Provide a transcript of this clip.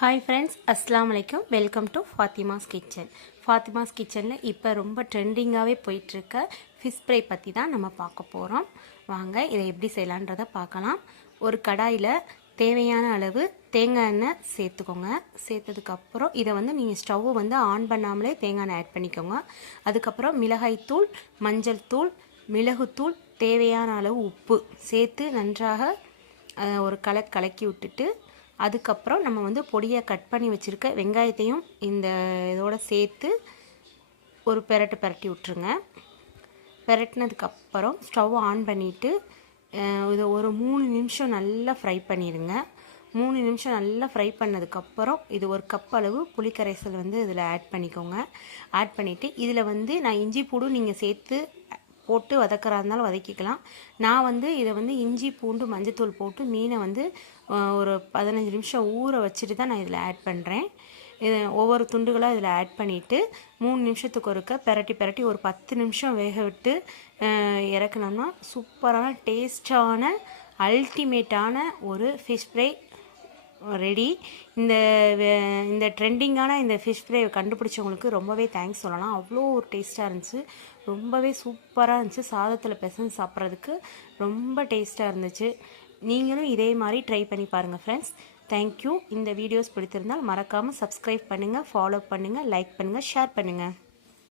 Hi friends, அஸ்ஸலாமு அலைக்கும். Welcome to Fathima's kitchen. Fathima's கிச்சனில் இப்போ ரொம்ப ட்ரெண்டிங்காகவே போயிட்டுருக்க ஃபிஷ் ஃப்ரை பற்றி தான் நம்ம பார்க்க போகிறோம். வாங்க இதை எப்படி செய்யலான்றதை பார்க்கலாம். ஒரு கடாயில் தேவையான அளவு தேங்காய் எண்ணெய் சேர்த்துக்கோங்க. சேர்த்ததுக்கப்புறம் இதை நீங்கள் ஸ்டவ்வை ஆன் பண்ணாமலே தேங்காய் எண்ணெய் ஆட் பண்ணிக்கோங்க. அதுக்கப்புறம் மிளகாய்த்தூள், மஞ்சள் தூள், மிளகுத்தூள், தேவையான அளவு உப்பு சேர்த்து நன்றாக ஒரு கலக்கி விட்டுட்டு, அதுக்கப்புறம் நம்ம பொடியை கட் பண்ணி வச்சுருக்க வெங்காயத்தையும் இந்த இதோடு சேர்த்து ஒரு பெரட்டி விட்டுருங்க. பெரட்டினதுக்கப்புறம் ஸ்டவ் ஆன் பண்ணிவிட்டு இதை ஒரு 3 நிமிஷம் நல்லா ஃப்ரை பண்ணிடுங்க. 3 நிமிஷம் நல்லா ஃப்ரை பண்ணதுக்கப்புறம் இது ஒரு கப் அளவு புளிக்கரைசல் இதில் ஆட் பண்ணிக்கோங்க. ஆட் பண்ணிவிட்டு இதில் நான் இஞ்சி பூண்டு நீங்கள் சேர்த்து போட்டு வதக்கிறா இருந்தாலும் வதக்கிக்கலாம். நான் இதை இஞ்சி பூண்டு மஞ்சத்தூள் போட்டு மீனை ஒரு 15 நிமிஷம் ஊற வச்சுட்டு தான் நான் இதில் ஆட் பண்ணுறேன். இது ஒவ்வொரு துண்டுகளாக இதில் ஆட் பண்ணிவிட்டு 3 நிமிஷத்துக்கு ஒருக்க பெரட்டி ஒரு 10 நிமிஷம் வேக விட்டு இறக்குனோம்னா சூப்பரான டேஸ்டான அல்டிமேட்டான ஒரு ஃபிஷ் ஃப்ரை ரெடி. இந்த ட்ரெண்டிங்கான இந்த ஃபிஷ் ஃப்ரை கண்டுபிடிச்சவங்களுக்கு ரொம்பவே தேங்க்ஸ் சொல்லலாம். அவ்வளோ ஒரு டேஸ்ட்டாக இருந்துச்சு, ரொம்பவே சூப்பராக இருந்துச்சு. சாதத்தில் பிசைஞ்சு சாப்பிட்றதுக்கு ரொம்ப டேஸ்ட்டாக இருந்துச்சு. நீங்களும் இதே மாதிரி ட்ரை பண்ணி பாருங்கள் ஃப்ரெண்ட்ஸ். தேங்க்யூ. இந்த வீடியோஸ் பிடித்திருந்தால் மறக்காமல் சப்ஸ்கிரைப் பண்ணுங்கள், ஃபாலோ பண்ணுங்கள், லைக் பண்ணுங்கள், ஷேர் பண்ணுங்கள்.